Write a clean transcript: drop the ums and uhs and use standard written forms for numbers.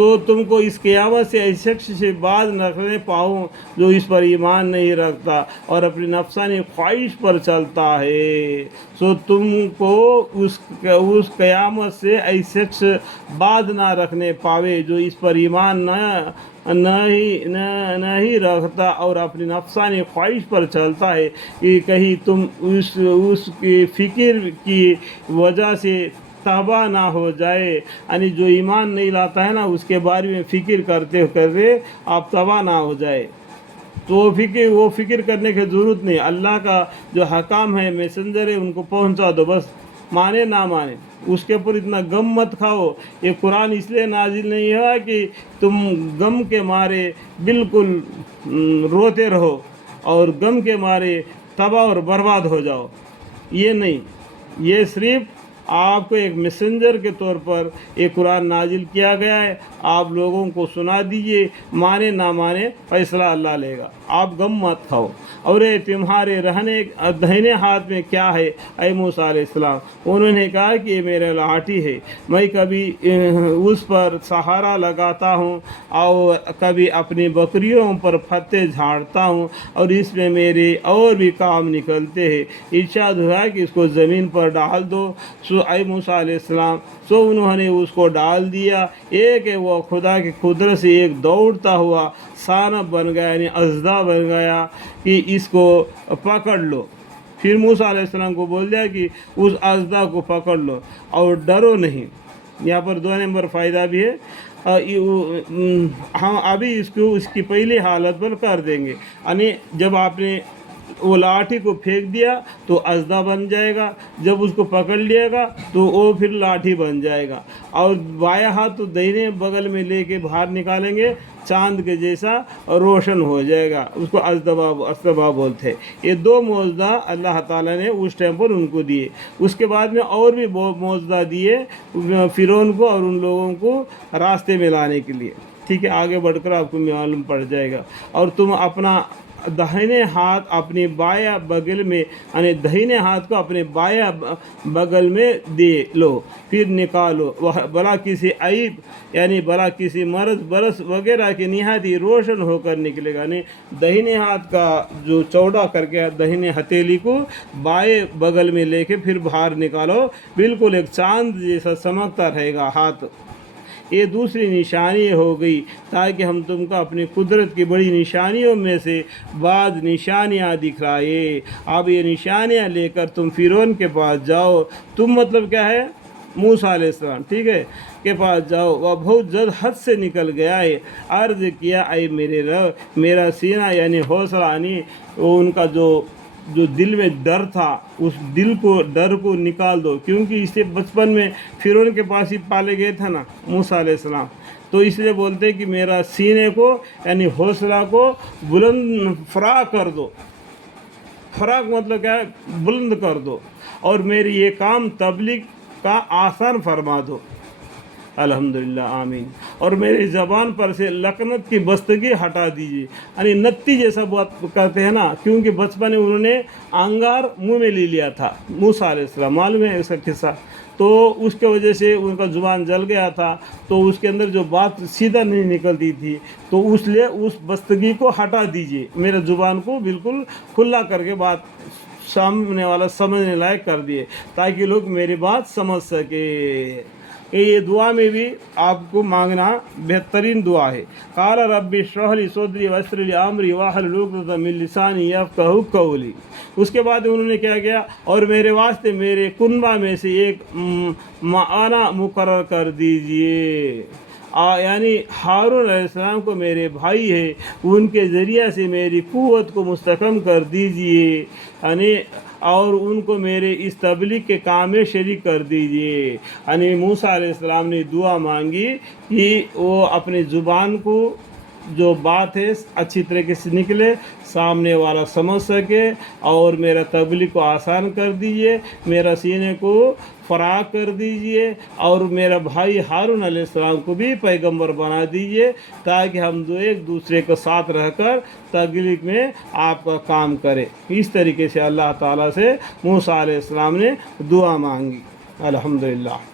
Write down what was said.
सो तुमको इस क़यामत से ऐसे शख्स से बाज न रखने पाऊँ जो इस पर ईमान नहीं रखता और अपनी नफसानी ख्वाहिश पर चलता है। सो तुमको उस क़यामत से ऐसे शख्स बाज ना रखने पावे जो इस पर ईमान नहीं रखता और अपनी नफसानी ख्वाहिश पर चलता है कि कहीं तुम उसकी फ़िक्र की वजह से तबाह ना हो जाए। यानी जो ईमान नहीं लाता है ना, उसके बारे में फ़िक्र करते करते आप तबाह ना हो जाए। तो वो फ़िक्र करने की ज़रूरत नहीं। अल्लाह का जो हकाम है, मैसेंजर है, उनको पहुंचा दो बस, माने ना माने उसके ऊपर इतना गम मत खाओ। ये कुरान इसलिए नाजिल नहीं हुआ कि तुम गम के मारे बिल्कुल रोते रहो और गम के मारे तबाह और बर्बाद हो जाओ, ये नहीं। ये सिर्फ आपको एक मैसेंजर के तौर पर एक कुरान नाजिल किया गया है। आप लोगों को सुना दीजिए, माने ना माने फैसला अल्लाह लेगा, आप गम मत खाओ। और ये तुम्हारे रहने दाहिने हाथ में क्या है ऐ मूसा अलैहिस्सलाम? उन्होंने कहा कि ये मेरा लाठी है, मैं कभी उस पर सहारा लगाता हूँ और कभी अपनी बकरियों पर पत्ते झाड़ता हूँ और इसमें मेरे और भी काम निकलते हैं। इरशाद हुआ कि इसको ज़मीन पर डाल दो। सो ऐ मूसा अलैहिस्सलाम, सो उन्होंने उसको डाल दिया। एक है वो खुदा की कुदरत से एक दौड़ता हुआ सानब बन गया, यानी अज़दा बन गया कि इसको पकड़ लो। फिर मूसा अलैहिस्सलाम को बोल दिया कि उस अज़दा को पकड़ लो और डरो नहीं। यहाँ पर 2 नंबर फ़ायदा भी है। हम अभी इसको उसकी पहली हालत पर कर देंगे, यानी जब आपने वो लाठी को फेंक दिया तो अज़दा बन जाएगा, जब उसको पकड़ लिएगा तो वो फिर लाठी बन जाएगा। और बायां हाथ तो दाहिने बगल में लेके बाहर निकालेंगे, चांद के जैसा रोशन हो जाएगा, उसको अस्तबा बोलते हैं। ये 2 मौजज़ा अल्लाह ताला ने उस टाइम पर उनको दिए। उसके बाद में और भी बहुत मौजज़ा दिए फ़िरौन को और उन लोगों को रास्ते में लाने के लिए। ठीक है, आगे बढ़कर आपको मालूम पड़ जाएगा। और तुम अपना दाहिने हाथ अपने बायां बगल में, यानी दाहिने हाथ को अपने बायां बगल में दे लो, फिर निकालो। वह भला किसी ऐब यानी भला किसी मर्ज बरस वगैरह की निहायत ही रोशन होकर निकलेगा। यानी दाहिने हाथ का जो चौड़ा करके दाहिने हथेली को बाएं बगल में लेके फिर बाहर निकालो, बिल्कुल एक चांद जैसा चमकता रहेगा हाथ। ये दूसरी निशानी हो गई, ताकि हम तुमको अपनी कुदरत की बड़ी निशानियों में से बाद निशानियाँ दिखलाए। अब ये निशानियाँ लेकर तुम फ़िरौन के पास जाओ। तुम मतलब क्या है? मूसा अलैहिस्सलाम, ठीक है, के पास जाओ। वह बहुत जल्द हद से निकल गया है। अर्ज़ किया ऐ मेरे रब, मेरा सीना यानी हौसला, यानी उनका जो दिल में डर था, उस डर को निकाल दो। क्योंकि इसे बचपन में फ़िरौन के पास ही पाले गए थे ना मूसा अलैहिस्सलाम, तो इसलिए बोलते हैं कि मेरा सीने को यानी हौसला को बुलंद फ़राख कर दो। फ़राख मतलब क्या है? बुलंद कर दो। और मेरी ये काम तबलीग का आसान फरमा दो। अल्हम्दुलिल्लाह, आमीन। और मेरी ज़बान पर से लकनत की बस्तगी हटा दीजिए, यानी नत्ती जैसा बात कहते हैं ना, क्योंकि बचपन में उन्होंने अंगार मुंह में ले लिया था मूसा अलैहिस्सलाम, मालूम है इसका किस्सा। तो उसके वजह से उनका ज़ुबान जल गया था, तो उसके अंदर जो बात सीधा नहीं निकलती थी, तो उसलिए उस बस्तगी को हटा दीजिए, मेरे ज़ुबान को बिल्कुल खुला करके बात सामने वाला समझने लायक कर दिए, ताकि लोग मेरी बात समझ सके। ये दुआ में भी आपको मांगना बेहतरीन दुआ है। क़ाल रब्बि इश्रह ली सदरी वयस्सिर ली अमरी वाहलुल उक़दतम मिन लिसानी यफ़क़हू क़ौली। उसके बाद उन्होंने क्या किया? और मेरे वास्ते मेरे कुनबा में से एक माना मुकर्रर कर दीजिए, यानी हारून अलैहिस्सलाम को मेरे भाई है, उनके ज़रिए से मेरी क़ुव्वत को मुस्तहकम कर दीजिए, यानी और उनको मेरे इस तबलीग के काम में शरीक कर दीजिए। यानी मूसा अलैहिस्सलाम ने दुआ मांगी कि वो अपनी ज़ुबान को जो बात है अच्छी तरीके से निकले, सामने वाला समझ सके, और मेरा तबलीग को आसान कर दीजिए, मेरा सीने को फ़राख कर दीजिए, और मेरा भाई हारून अलैहिस्सलाम को भी पैगंबर बना दीजिए, ताकि हम एक दूसरे के साथ रहकर तबलीग में आपका काम करें। इस तरीके से अल्लाह ताला से मूसा अलैहिस्सलाम ने दुआ मांगी। अल्हम्दुलिल्लाह।